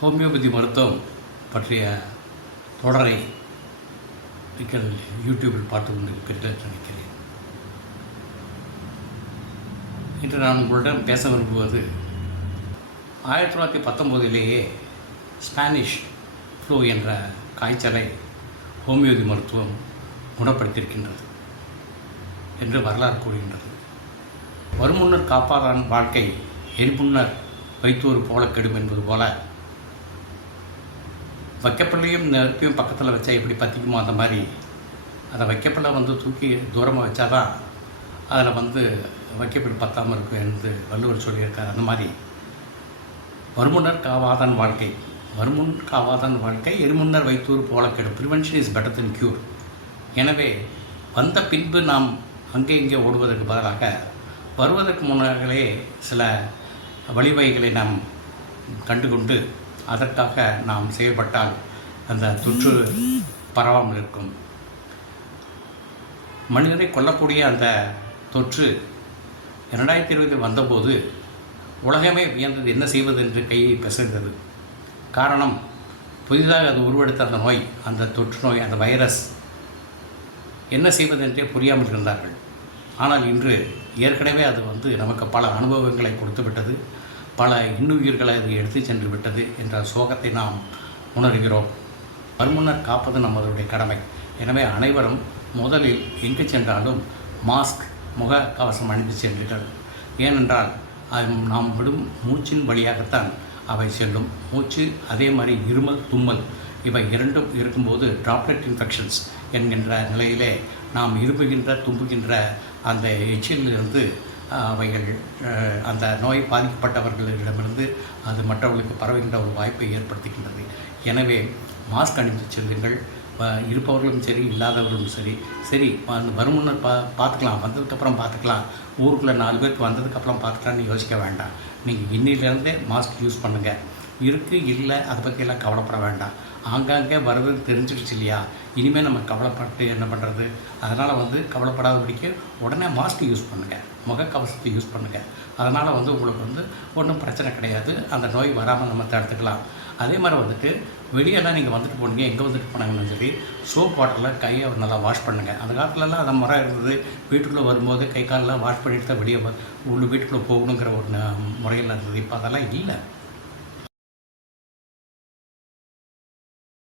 Homeopathy மருத்துவம் பற்றிய தொடரை நீங்கள் யூடியூபில் பார்த்து கொண்டிருப்பீர்கள் நினைக்கிறேன். இன்று நான் உங்களிடம் பேச விரும்புவது ஆயிரத்தி தொள்ளாயிரத்தி பத்தொம்போதிலேயே ஸ்பானிஷ் ஃப்ளூ என்ற காய்ச்சலை ஹோமியோபதி மருத்துவம் குணப்படுத்தியிருக்கின்றது என்று வரலாறு கூறுகின்றது. வருமுன்னர் காப்பாதான் வாழ்க்கை எரிபுன்னர் வைத்தோர் போல கெடும் என்பது போல வைக்கப்பிள்ளையும் நெருப்பையும் பக்கத்தில் வச்சா எப்படி பற்றிக்குமோ அந்த மாதிரி அந்த வைக்கப்பிள்ளை வந்து தூக்கி தூரமாக வச்சா தான் அதில் வந்து வைக்கப்பிள்ளை பத்தாமல் இருக்கும் என்று வள்ளுவர் சொல்லியிருக்கார். அந்த மாதிரி வருமுன்னர் காவாதான் வாழ்க்கை. வருமுன் காவாதான் வாழ்க்கை இருமுன்னர் வைத்தூர் போல கெடும் prevention is better than cure எனவே வந்த பின்பு நாம் அங்கே இங்கே ஓடுவதற்கு பதிலாக வருவதற்கு முன்னாலே சில வழிவகைகளை நாம் கண்டுகொண்டு அதற்காக நாம் செயல்பட்டால் அந்த தொற்று பரவாமல் இருக்கும். மனிதரை கொல்லக்கூடிய அந்த தொற்று இரண்டாயிரத்தி இருபதில் வந்தபோது உலகமே வியந்தது என்ன செய்வது என்று கையை பிசைந்தது. காரணம் புதிதாக அது உருவெடுத்த அந்த நோய் அந்த தொற்று நோய் அந்த வைரஸ் என்ன செய்வதென்றே புரியாமல் இருந்தார்கள். ஆனால் இன்று ஏற்கனவே அது வந்து நமக்கு பல அனுபவங்களை கொடுத்து விட்டது பல இன்னுயிர்களை அது எடுத்து சென்று விட்டது என்ற சோகத்தை நாம் உணர்கிறோம். வருமுன்னர் காப்பது நம்மளுடைய கடமை. எனவே அனைவரும் முதலில் எங்கு சென்றாலும் மாஸ்க் முக கவசம் அணிந்து சென்றீர்கள் ஏனென்றால் அது நாம் விடும் மூச்சின் வழியாகத்தான் அவை செல்லும். மூச்சு அதே மாதிரி இருமல் தும்மல் இவை இரண்டும் இருக்கும்போது ட்ராப்லெட் இன்ஃபெக்ஷன்ஸ் என்கின்ற நிலையிலே நாம் இரும்புகின்ற தும்புகின்ற அந்த எச்சிலிருந்து அவைகள் அந்த நோய் பாதிக்கப்பட்டவர்களிடமிருந்து அது மற்றவர்களுக்கு பரவுகின்ற ஒரு வாய்ப்பை ஏற்படுத்துகின்றது. எனவே மாஸ்க் அணிந்து செல்லுங்கள். இருப்பவர்களும் சரி இல்லாதவர்களும் சரி சரி அந்த வருமுன்னர் பா பார்த்துக்கலாம் வந்ததுக்கப்புறம் பார்த்துக்கலாம். ஊருக்குள்ளே நாலு பேருக்கு வந்ததுக்கப்புறம் பார்த்துக்கலாம்னு யோசிக்க வேண்டாம். நீங்கள் இன்னிலேருந்தே மாஸ்க் யூஸ் பண்ணுங்கள் இருக்குது இல்லை அதை பற்றியெல்லாம் கவலைப்பட வேண்டாம். ஆங்காங்கே வருவது தெரிஞ்சிடுச்சு இல்லையா? இனிமேல் நம்ம கவலைப்பட்டு என்ன பண்ணுறது? அதனால் வந்து கவலைப்படாதபடிக்கு உடனே மாஸ்க் யூஸ் பண்ணுங்கள் முகக்கவசத்தை யூஸ் பண்ணுங்கள் அதனால் வந்து உங்களுக்கு வந்து ஒன்றும் பிரச்சனை கிடையாது. அந்த நோய் வராமல் நம்ம தடுத்துக்கலாம். அதே மாதிரி வந்துட்டு வெளியெல்லாம் நீங்கள் வந்துட்டு போனீங்க எங்கே வந்துட்டு போனாங்கன்னு சரி சோப் வாட்டரில் கையை நல்லா வாஷ் பண்ணுங்கள் அந்த காலத்துலலாம் அந்த முறை இருந்தது. வீட்டுக்குள்ளே வரும்போது கை காலெலாம் வாஷ் பண்ணிட்டு தான் வெளியே வ- உள்ள வீட்டுக்குள்ளே போகணுங்கிற ஒரு முறையெல்லாம் முறையில் இருந்தது. இப்போ அதெல்லாம் இல்லை.